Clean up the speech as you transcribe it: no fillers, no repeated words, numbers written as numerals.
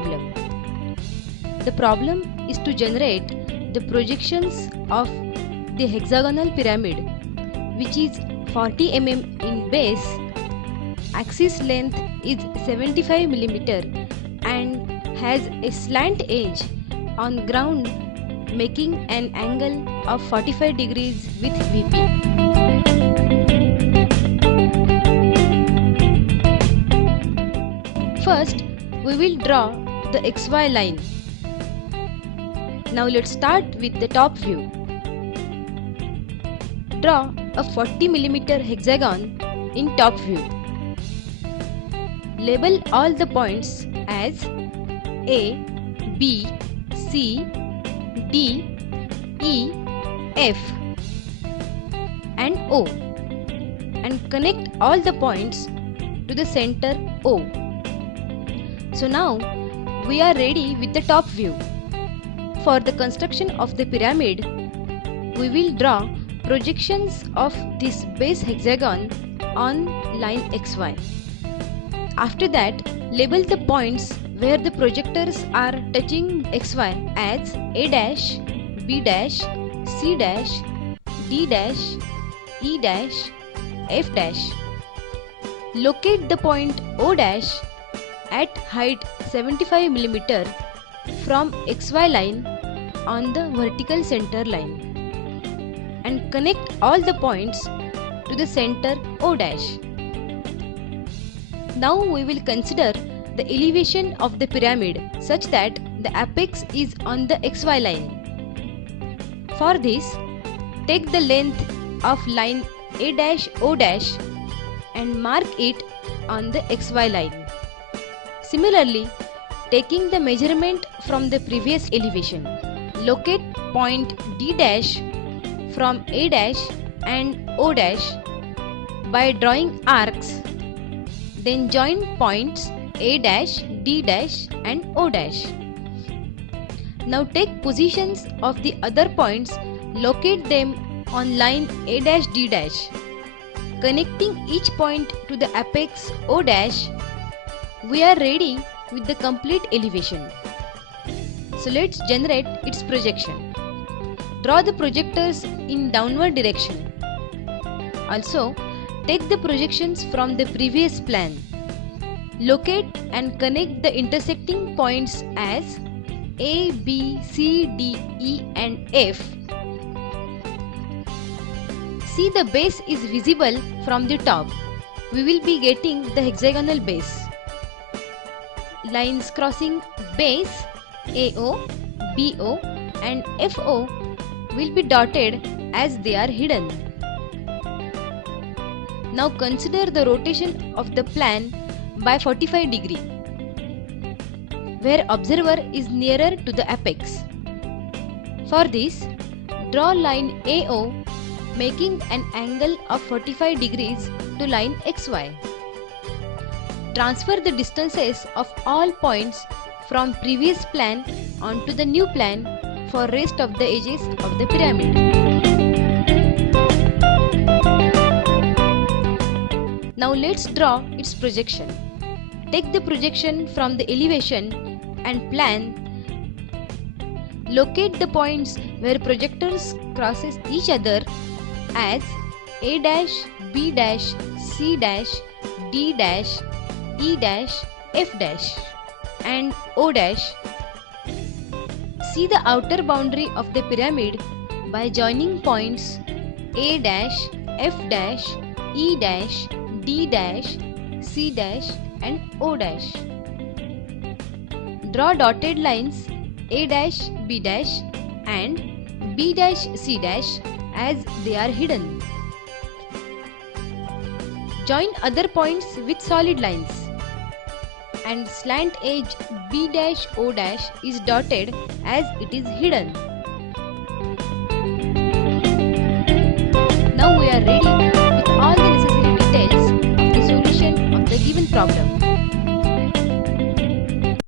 problem. The problem is to generate the projections of the hexagonal pyramid, which is 40 mm in base, axis length is 75 mm and has a slant edge on ground making an angle of 45 degrees with VP. First, we will draw the XY line. Now let's start with the top view. Draw a 40 mm hexagon in top view. Label all the points as A, B, C, D, E, F and O and connect all the points to the center O. So now we are ready with the top view. For the construction of the pyramid, we will draw projections of this base hexagon on line XY. After that, label the points where the projectors are touching XY as A dash, B dash, C dash, D dash, E dash, F dash. Locate the point O dash at height 75 mm from XY line on the vertical center line and connect all the points to the center O dash. Now we will consider the elevation of the pyramid such that the apex is on the XY line. For this, take the length of line A dash O dash and mark it on the XY line. Similarly, taking the measurement from the previous elevation, locate point D dash from A dash and O dash by drawing arcs. Then join points A dash, D dash and O dash. Now take positions of the other points, locate them on line A dash, D dash. Connecting each point to the apex O dash, we are ready with the complete elevation. So let's generate its projection. Draw the projectors in downward direction. Also, take the projections from the previous plan. Locate and connect the intersecting points as A, B, C, D, E and F. See, the base is visible from the top. We will be getting the hexagonal base. Lines crossing base AO, BO and FO will be dotted as they are hidden. Now consider the rotation of the plan by 45 degree, where observer is nearer to the apex. For this, draw line AO making an angle of 45 degrees to line XY. Transfer the distances of all points from previous plan onto the new plan for rest of the edges of the pyramid. Now let's draw its projection. Take the projection from the elevation and plan. Locate the points where projectors crosses each other as A dash, B dash, C dash, D dash, E dash, F dash and O dash. See the outer boundary of the pyramid by joining points A dash, F dash, E dash, D dash, C dash and O dash. Draw dotted lines A dash, B dash and B dash, C dash as they are hidden. Join other points with solid lines and slant edge B dash O dash is dotted as it is hidden. Now we are ready with all the necessary details of the solution of the given problem.